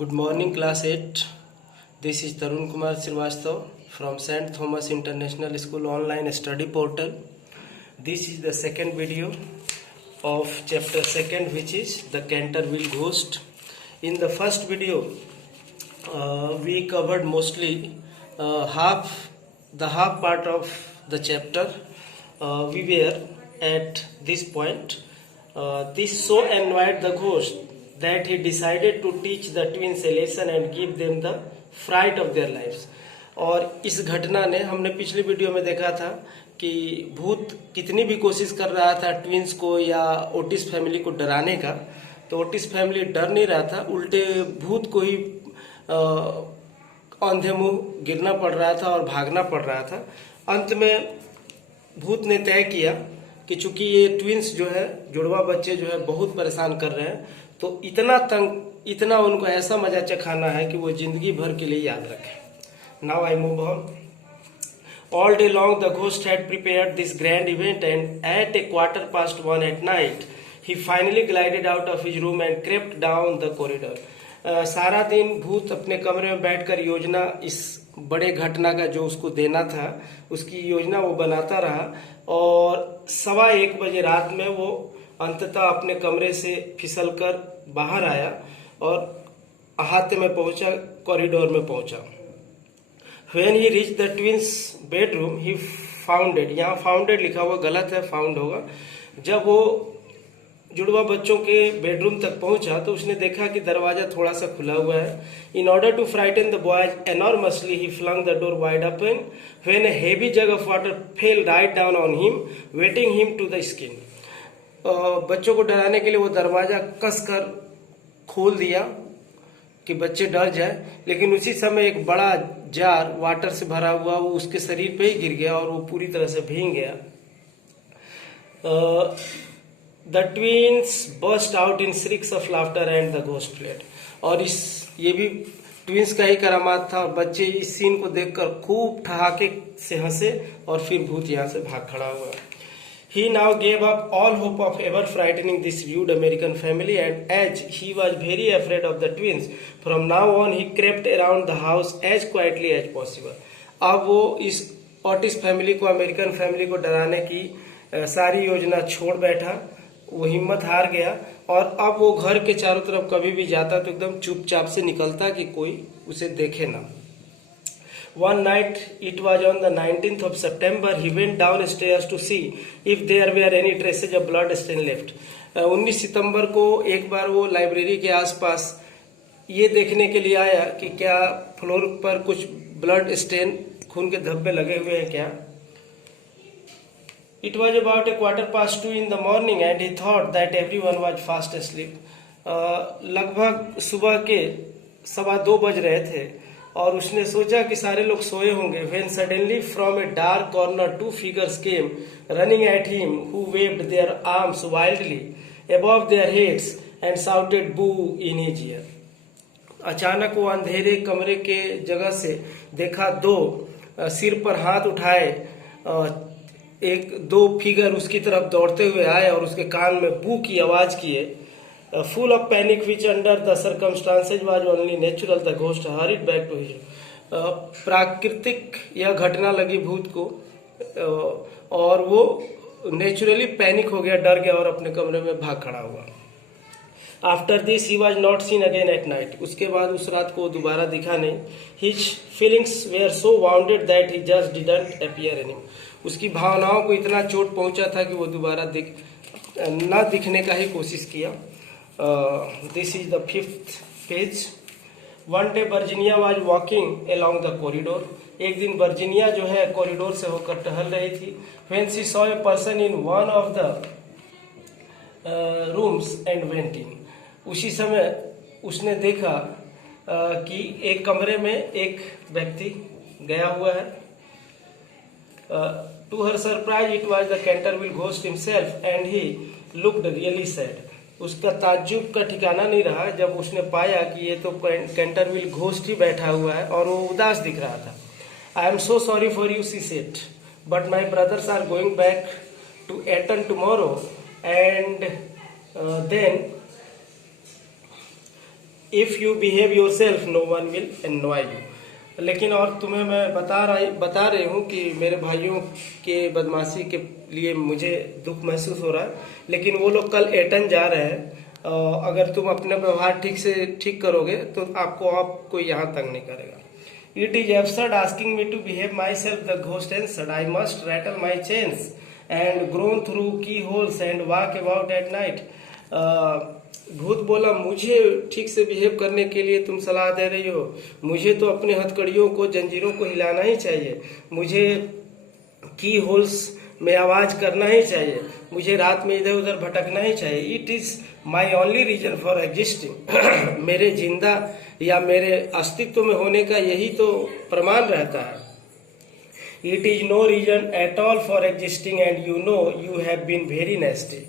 Good morning, class 8. This is Tarun Kumar Srivastava from St. Thomas International School online study portal. This is the second video of chapter 2, which is the Canterville Ghost. In the first video, we covered mostly half part of the chapter. We were at this point. This so annoyed the ghost that he decided to teach the twins a lesson and give them the fright of their lives. और इस घटना ने हमने पिछली video में देखा था कि भूत कितनी भी कोशिश कर रहा था ट्विंस को या ओटिस फैमिली को डराने का, तो ओटिस फैमिली डर नहीं रहा था, उल्टे भूत को ही अंधे मुंह गिरना पड़ रहा था और भागना पड़ रहा था। अंत में भूत ने तय किया कि चूंकि ये ट्विंस जो है, जुड़वा बच्चे जो है बहुत परेशान कर रहे हैं, तो इतना उनको ऐसा मजा चखाना है कि वो जिंदगी भर के लिए याद रखें। Now I move on. All day long the ghost had prepared this grand event, and at 1:15 at night he finally glided out of his room and crept down the corridor. सारा दिन भूत अपने कमरे में बैठकर योजना, इस बड़े घटना का जो उसको देना था उसकी योजना वो बनाता रहा, और 1:15 बजे रात में वो अंततः अपने कमरे से फिसलकर बाहर आया और अहाते में पहुंचा, कॉरिडोर में पहुंचा। When he reached the twins' bedroom, he found it. यहाँ फाउंडेड लिखा हुआ गलत है, फाउंड होगा। जब वो जुड़वा बच्चों के बेडरूम तक पहुंचा तो उसने देखा कि दरवाजा थोड़ा सा खुला हुआ है। In order to frighten the boys enormously, he flung the door wide open when a heavy jug of water fell right down on him, wetting him to the skin. बच्चों को डराने के लिए वो दरवाजा कसकर खोल दिया कि बच्चे डर जाए, लेकिन उसी समय एक बड़ा जार वाटर से भरा हुआ वो उसके शरीर पे ही गिर गया और वो पूरी तरह से भीग गया। The twins burst out in shrieks of laughter and the ghost fled. और ये भी ट्विंस का ही करामात था। बच्चे इस सीन को देखकर खूब ठहाके से हंसे और फिर भूत यहाँ से भाग खड़ा हुआ। He now gave up all hope of ever frightening this rude American family, and as he was very afraid of the twins, from now on he crept around the house as quietly as possible. अब वो इस Ottis family को, American family को डराने की सारी योजना छोड़ बैठा, वो हिम्मत हार गया, और अब वो घर के चारों तरफ कभी भी जाता तो एकदम चुपचाप से निकलता कि कोई उसे देखे ना। One night, it was on the 19th of September, he went downstairs to see if there were any traces of blood stain left. 19 सितंबर को एक बार वो लाइब्रेरी के आसपास ये देखने के लिए आया कि क्या फ्लोर पर कुछ ब्लड स्टेन, खून के धब्बे लगे हुए हैं क्या। It was about 2:15 in the morning and he thought that everyone was fast asleep. लगभग सुबह के 2:15 बज रहे थे और उसने सोचा कि सारे लोग सोए होंगे। When suddenly from a dark corner 2 figures came running at him, who waved their arms wildly above their heads and shouted boo in his ear. अचानक वो अंधेरे कमरे के जगह से देखा 2 सिर पर हाथ उठाए दो फिगर उसकी तरफ दौड़ते हुए आए और उसके कान में बू की आवाज किए। Full of panic, which under the circumstances was only natural, the ghost hurried back to his. प्राकृतिक यह घटना लगी भूत को और वो नेचुरली पैनिक हो गया, डर गया और अपने कमरे में भाग खड़ा हुआ। After this, he was not seen again at night. उसके बाद उस रात को दोबारा दिखा नहीं। His feelings were so wounded that he just didn't appear anymore. उसकी भावनाओं को इतना चोट पहुंचा था कि वो दोबारा ना दिखने का ही कोशिश किया। This is the 5th page. One day Virginia was walking along the corridor. एक दिन वर्जीनिया जो है कॉरिडोर से होकर टहल रही थी। When she saw a person in one of the rooms and went in. उसी समय उसने देखा कि एक कमरे में एक व्यक्ति गया हुआ है। To her surprise, it was the Canterville ghost himself, and he looked really sad. उसका ताज्जुब का ठिकाना नहीं रहा जब उसने पाया कि ये तो कैंटरविल घोस्ट ही बैठा हुआ है और वो उदास दिख रहा था। I am so sorry for you, she said, but my brothers are going back to Eton tomorrow, and then if you behave yourself no one will annoy you. लेकिन और तुम्हें मैं बता रही हूँ कि मेरे भाइयों के बदमाशी के लिए मुझे दुख महसूस हो रहा है, लेकिन वो लोग कल एटन जा रहे हैं। अगर तुम अपना व्यवहार ठीक करोगे तो आपको यहाँ तंग नहीं करेगा। It is absurd asking me to behave myself, the ghost answered, I must rattle my chains and groan through key holes and walk about at night. भूत बोला, मुझे ठीक से बिहेव करने के लिए तुम सलाह दे रही हो? मुझे तो अपने हथकड़ियों को, जंजीरों को हिलाना ही चाहिए, मुझे की होल्स में आवाज करना ही चाहिए, मुझे रात में इधर उधर भटकना ही चाहिए। It is my only reason for existing. मेरे जिंदा या मेरे अस्तित्व में होने का यही तो प्रमाण रहता है। It is no reason at all for existing and you know you have been very nasty.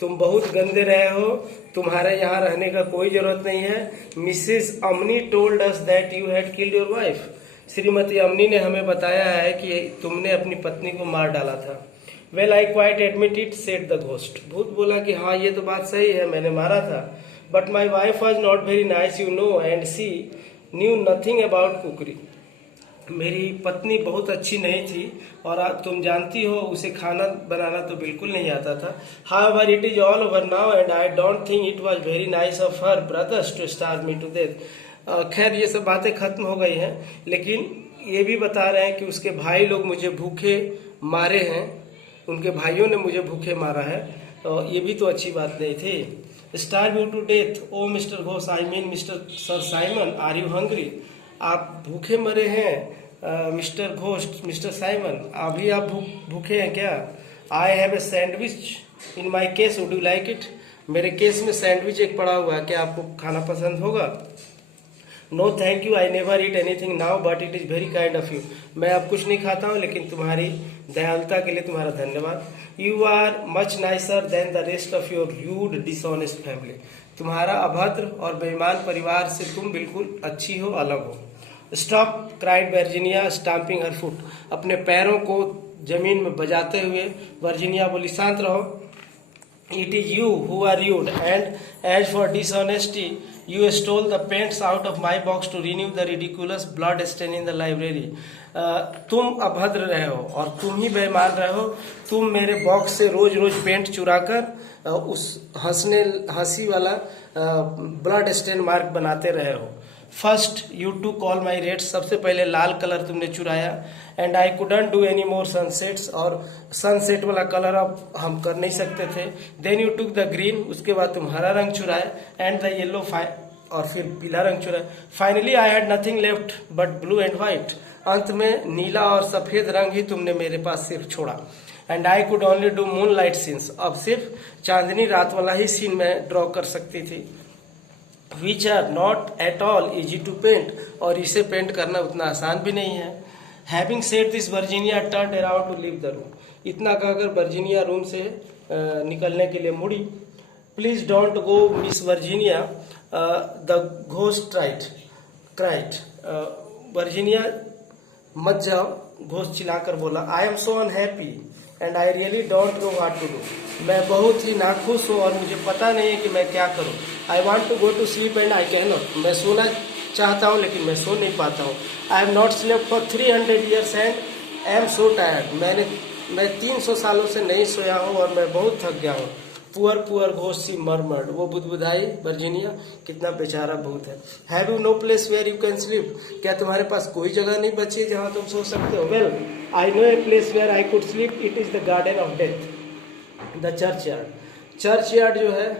तुम बहुत गंदे रहे हो, तुम्हारे यहाँ रहने का कोई जरूरत नहीं है। Mrs Umney told us that you had killed your wife. श्रीमती अमनी ने हमें बताया है कि तुमने अपनी पत्नी को मार डाला था। Well I quite admit it, said the ghost. भूत बोला कि हाँ ये तो बात सही है, मैंने मारा था। But my wife was not very nice you know and she knew nothing about cookery. मेरी पत्नी बहुत अच्छी नहीं थी और तुम जानती हो उसे खाना बनाना तो बिल्कुल नहीं आता था। However it is all over now and I don't think it was very nice of her brothers to starve me to death. खैर ये सब बातें खत्म हो गई हैं, लेकिन ये भी बता रहे हैं कि उसके भाई लोग मुझे भूखे मारे हैं, उनके भाइयों ने मुझे भूखे मारा है। ये भी तो अच्छी बात नहीं थी। Starve you to death, oh mister Ghosh, I mean mister sir Simon, are you hungry? आप भूखे मरे हैं मिस्टर घोस्ट, मिस्टर साइमन, अभी आप भूखे हैं क्या? I have a sandwich in my case, would you like it? मेरे केस में सैंडविच एक पड़ा हुआ है, क्या आपको खाना पसंद होगा? No thank you, I never eat anything now but it is very kind of you. मैं अब कुछ नहीं खाता हूँ, लेकिन तुम्हारी दयालुता के लिए तुम्हारा धन्यवाद। You are much nicer than the rest of your rude dishonest family. तुम्हारा अभद्र और बेईमान परिवार से तुम बिल्कुल अच्छी हो, अलग हो। Stop cried Virginia stamping her foot. अपने पैरों को जमीन में बजाते हुए वर्जीनिया बोली, शांत रहो। It is you who are rude, and as for dishonesty, you stole the pens out of my box to renew the ridiculous blood stain in the library. तुम अभद्र रहे हो और तुम ही बेईमान रहे हो। तुम मेरे बॉक्स से रोज रोज पेंट चुराकर उस हंसी वाला ब्लड स्टेन मार्क बनाते रहे हो। First you to call my reds, सबसे पहले लाल कलर तुमने चुराया। And I couldn't do any more sunsets, और सनसेट वाला कलर अब हम कर नहीं सकते थे। Then you took the green, उसके बाद तुम हरा रंग चुराए। एंड द येलो, और फिर पीला रंग चुराए। Finally I had nothing left but blue and white. अंत में नीला और सफेद रंग ही तुमने मेरे पास सिर्फ छोड़ा। And I could only do moon light scenes, अब सिर्फ चांदनी रात वाला ही सीन में ड्रॉ कर सकती थी। Which are not at all easy to paint, और इसे पेंट करना उतना आसान भी नहीं है। Having said this Virginia turn around to leave the room. इतना कहकर वर्जीनिया रूम से निकलने के लिए मुड़ी। Please don't go miss Virginia, the ghost cried. Virginia मत जाओ, घोस्ट चिल्लाकर बोला। I am so unhappy and I really don't know what to do. मैं बहुत ही नाखुश हूँ और मुझे पता नहीं है कि मैं क्या करूँ। I want to go to sleep and I can not. मैं सोना चाहता हूँ लेकिन मैं सो नहीं पाता हूँ। I have not slept for 300 years and I am so tired. मैं 300 सालों से नहीं सोया हूँ और मैं बहुत थक गया हूँ। पुअर घोस्ट सी मरमर्ड, वो बुदबुदाई वर्जीनिया, कितना बेचारा भूत है। Have you no place where you can sleep, क्या तुम्हारे पास कोई जगह नहीं बची जहाँ तुम सो सकते हो? Well I know a place where I could sleep, it is the garden of death, the churchyard. Churchyard जो है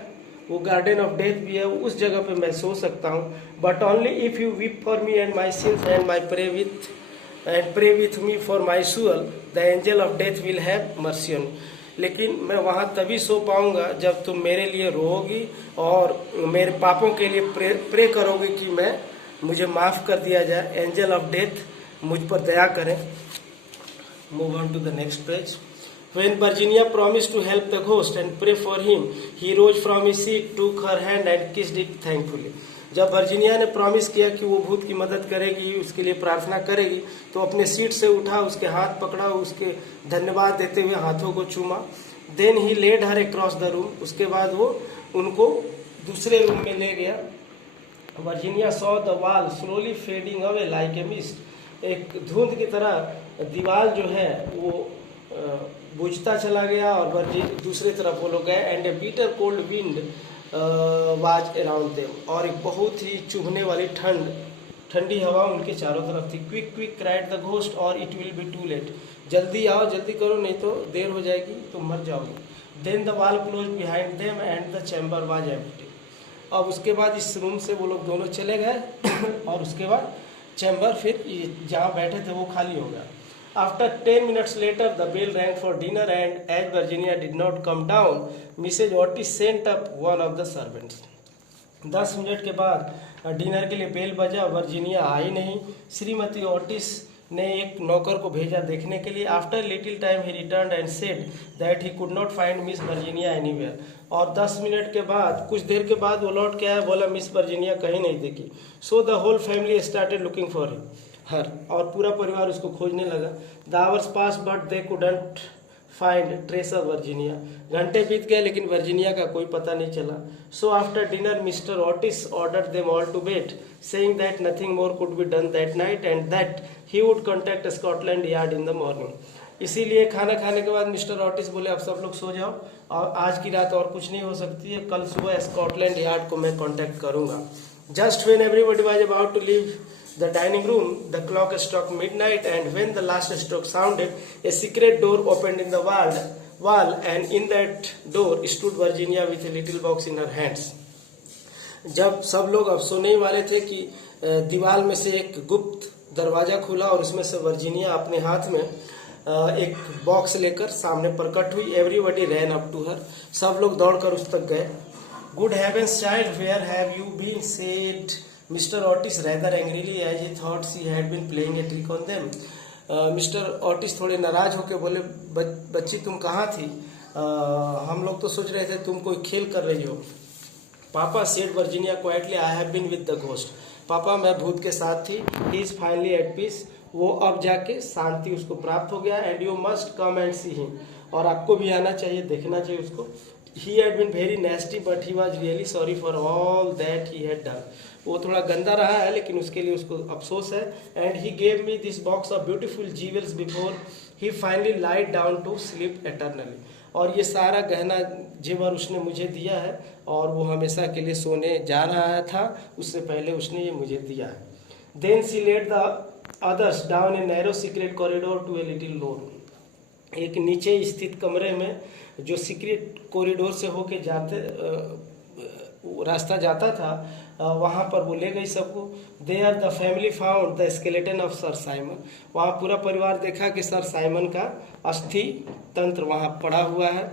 वो गार्डन ऑफ डेथ भी है, उस जगह पे मैं सो सकता हूँ। But only if you weep for me and my sins and my pray with me for my soul, the angel of death will have mercy on. लेकिन मैं वहाँ तभी सो पाऊंगा जब तुम मेरे लिए रोओगी और मेरे पापों के लिए प्रे करोगे कि मुझे माफ कर दिया जाए। एंजल ऑफ डेथ मुझ पर दया करें। Move on to the next page. When Virginia promised to help the ghost and pray for him, he rose from his seat, took her hand and kissed it thankfully. जब Virginia ने promise किया कि वो भूत की मदद करेगी, उसके लिए प्रार्थना करेगी, तो अपने सीट से उठा, उसके हाथ पकड़ा, उसके धन्यवाद देते हुए हाथों को चूमा। Then he led her across the room, उसके बाद वो उनको दूसरे रूम में ले गया। Virginia saw the wall slowly fading away like a mist. एक धुंध की तरह दीवार जो है वो बुझता चला गया और दूसरी तरफ वो लोग गए। And a bitter cold wind was around them, और एक बहुत ही चुभने वाली ठंडी हवा उनके चारों तरफ थी। Quick quick cried the ghost or it will be too late. जल्दी आओ, जल्दी करो, नहीं तो देर हो जाएगी, तुम मर जाओगे। Then the wall close behind them and the chamber was empty. अब उसके बाद इस रूम से वो लोग दोनों चले गए और उसके बाद चैम्बर फिर जहाँ बैठे थे वो खाली हो गया। After 10 minutes later, the bell rang for dinner, and as Virginia did not come down, Mrs. Otis sent up one of the servants. 10 minute के बाद डिनर के लिए बेल बजा, वर्जीनिया आई नहीं। श्रीमती ओटिस ने एक नौकर को भेजा देखने के लिए। After little time he return and said that he could not find miss Virginia anywhere. और 10 मिनट के बाद, कुछ देर के बाद वो लौट के आया, बोला मिस वर्जीनिया कहीं नहीं दिखी। So the whole family started looking for her, और पूरा परिवार उसको खोजने लगा। The hours pass but they couldn't find trace of Virginia. घंटे बीत गए लेकिन वर्जीनिया का कोई पता नहीं चला। So after dinner mister Otis ordered them all to bed, saying that nothing more could be done that night and that he would contact Scotland Yard in the morning. इसीलिए खाना खाने के बाद मिस्टर ओटिस बोले अब सब लोग सो जाओ, और आज की रात और कुछ नहीं हो सकती है, कल सुबह स्कॉटलैंड यार्ड को मैं कॉन्टैक्ट करूंगा। Just when everybody was about to leave the dining room, the clock struck midnight, and when the last stroke sounded, a secret door opened in the wall, and in that door stood Virginia with a little box in her hands. जब सब लोग अब सोने ही वाले थे कि दीवार में से एक गुप्त दरवाजा खुला और उसमें से वर्जीनिया अपने हाथ में एक बॉक्स लेकर सामने प्रकट हुई। Everybody ran up to her, सब लोग दौड़कर उस तक गए। Good heavens child, where have you been, said Mr. Otis rather angrily as he thought she had been playing a trick on them. Mister Otis थोड़े नाराज होकर बोले, बच्ची तुम कहाँ थी? हम लोग तो सोच रहे थे तुम कोई खेल कर रही हो। Papa said Virginia quietly, I have been with the ghost. पापा मैं भूत के साथ थी। He is finally at peace, वो अब जाके शांति उसको प्राप्त हो गया। And you must come and see him, और आपको भी आना चाहिए, देखना चाहिए उसको। He had been very nasty, but he was really sorry for all that he had done. वो थोड़ा गंदा रहा है लेकिन उसके लिए उसको अफसोस है। And he gave me this box of beautiful jewels before he finally lied down to sleep eternally. और ये सारा गहना जेवर उसने मुझे दिया है और वो हमेशा के लिए सोने जा रहा था, उससे पहले उसने ये मुझे दिया है। Then she led the others down a narrow secret corridor to a little low room. एक नीचे स्थित कमरे में जो सीक्रेट कॉरिडोर से होके जाते रास्ता जाता था, वहाँ पर वो ले गई सबको। There the family found the skeleton of sir Simon. वहाँ पूरा परिवार देखा कि सर साइमन का अस्थि तंत्र वहाँ पड़ा हुआ है।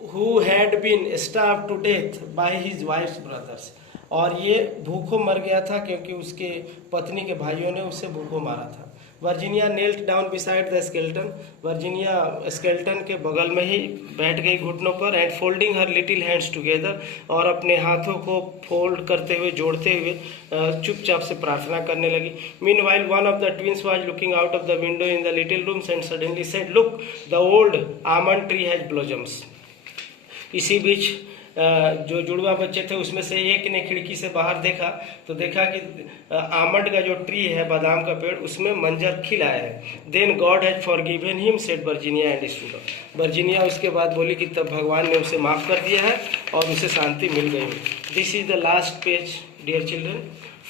Who had been starved to death by his wife's brothers, और ये भूखों मर गया था क्योंकि उसके पत्नी के भाइयों ने उसे भूखों मारा था। Virginia knelt down beside the skeleton, Virginia skeleton के बगल में ही बैठ गई घुटनों पर। And folding her little hands together, और अपने हाथों को फोल्ड करते हुए, जोड़ते हुए चुपचाप से प्रार्थना करने लगी। Meanwhile one of the twins was looking out of the window in the little rooms and suddenly said, look the old almond tree has blossoms. इसी बीच जो जुड़वा बच्चे थे उसमें से एक ने खिड़की से बाहर देखा तो देखा कि आमंड का जो ट्री है, बादाम का पेड़, उसमें मंजर खिल आया है। Then God has forgiven him, said Virginia and stood up. Virginia उसके बाद बोली कि तब भगवान ने उसे माफ़ कर दिया है और उसे शांति मिल गई। This is the last page dear children.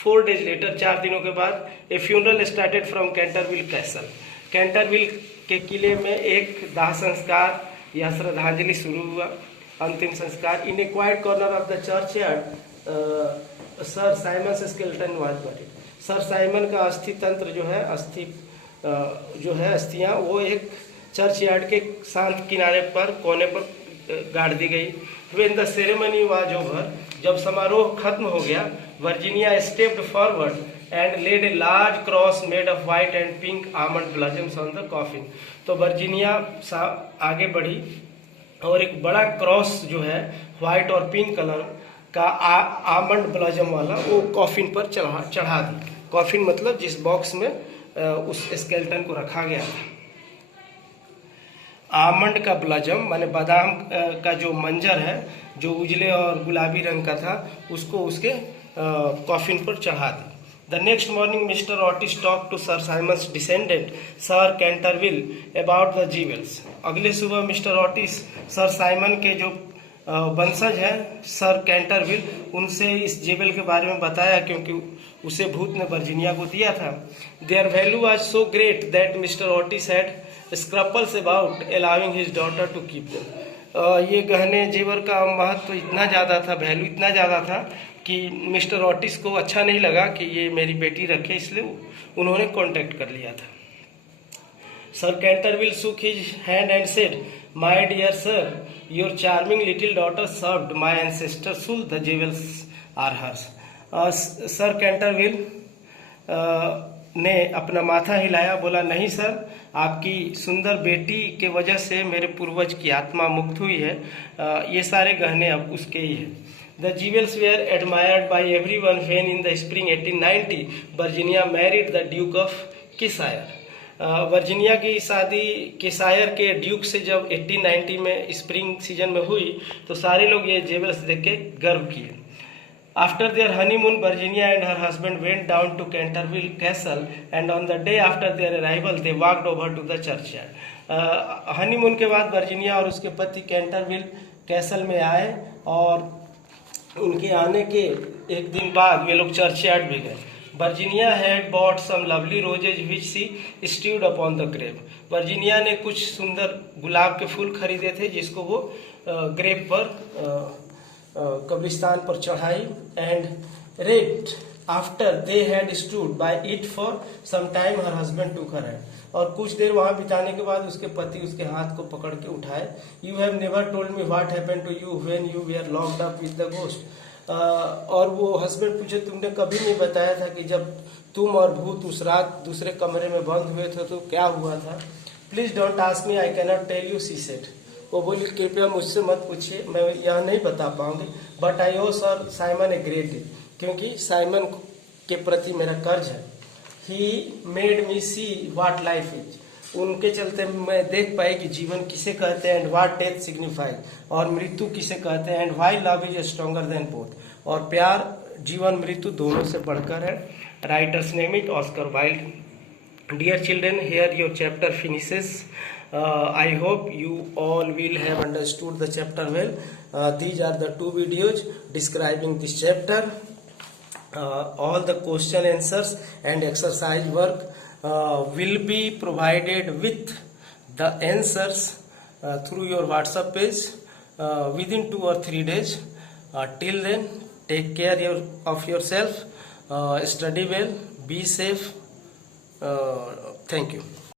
4 days later, 4 दिनों के बाद, a funeral started from Canterville castle. Canterville के किले में एक दाह संस्कार या श्रद्धांजलि शुरू हुआ, अंतिम संस्कार। In a quiet corner of the churchyard sir Simon skeleton was buried. Sir Simon का अस्थि तंत्र जो है, अस्थियां वो एक चर्च यार्ड के शांत किनारे पर, कोने पर गाड़ दी गई। When the ceremony was over, जब समारोह खत्म हो गया, Virginia stepped forward and led a large cross made of white and pink almond blossoms on the coffin. तो वर्जीनिया आगे बढ़ी और एक बड़ा क्रॉस जो है व्हाइट और पिंक कलर का आमंड ब्लॉसम वाला वो कॉफिन पर चढ़ा दी। कॉफिन मतलब जिस बॉक्स में उस स्केल्टन को रखा गया था। आमंड का ब्लॉसम माने बादाम का जो मंजर है, जो उजले और गुलाबी रंग का था उसको उसके कॉफिन पर चढ़ा दी। The next morning, Mr. Otis talked to Sir Simon's descendant, Sir Canterville, about the jewels. अगले सुबह मिस्टर ऑटिस सर साइमन के जो वंशज है सर कैंटरविल, उनसे इस जेबल के बारे में बताया क्योंकि उसे भूत ने वर्जीनिया को दिया था। Their value was so great that Mr Otis had scruples about allowing his daughter to keep them. ये गहने जेवर का महत्व इतना ज़्यादा था, वैल्यू इतना ज़्यादा था कि मिस्टर ऑटिस को अच्छा नहीं लगा कि ये मेरी बेटी रखे, इसलिए उन्होंने कांटेक्ट कर लिया था। Sir Canterville shook his hand and said, "My dear sir, your charming little daughter served my ancestor Sul. The jewels are hers." Sir Canterville ने अपना माथा हिलाया, बोला नहीं सर, आपकी सुंदर बेटी के वजह से मेरे पूर्वज की आत्मा मुक्त हुई है, ये सारे गहने अब उसके ही हैं। The jewels were admired by everyone when in the spring 1890 Virginia married the Duke of Cheshire. Virginia की शादी केशायर के ड्यूक से जब 1890 में स्प्रिंग सीजन में हुई तो सारे लोग ये जेवल्स देख के गर्व किए। After their honeymoon, Virginia and her husband went down to Canterville Castle, and on the day after their arrival, they walked over to the churchyard. Honeymoon के बाद वर्जीनिया और उसके पति कैंटरविल कैसल में आए और उनके आने के एक दिन बाद वे लोग चर्चयार्ड भी गए। Virginia had bought some lovely roses which she strewed upon the grave. Virginia ने कुछ सुंदर गुलाब के फूल खरीदे थे जिसको वो ग्रेव पर कब्रिस्तान पर चढ़ाई। And right after they had stood by it for some time her husband took her hand. और कुछ देर वहां बिताने के बाद उसके पति उसके हाथ को पकड़ के उठाए। You have never told me what happened to you when you were locked up with the ghost. और वो हस्बैंड पूछे, तुमने कभी नहीं बताया था कि जब तुम और भूत उस रात दूसरे कमरे में बंद हुए थे तो क्या हुआ था। Please don't ask me, I can not tell you, she said. वो बोली कृपया मुझसे मत पूछिए, मैं यह नहीं बता पाऊंगी। But I owe sir Simon a great deal, क्योंकि साइमन के प्रति मेरा कर्ज है। He made me see what life is, उनके चलते मैं देख पाई कि जीवन किसे कहते हैं, एंड व्हाट डेथ सिग्निफाई, और मृत्यु किसे कहते हैं, and why love is stronger than both, और प्यार जीवन मृत्यु दोनों से बढ़कर है। Writer's name it Oscar Wilde. Dear children, here your chapter finishes. I hope you all will have understood the chapter well. These are the 2 videos describing this chapter. All the question answers and exercise work will be provided with the answers through your WhatsApp page within 2 or 3 days. Till then, take care of yourself, study well, be safe. Thank you.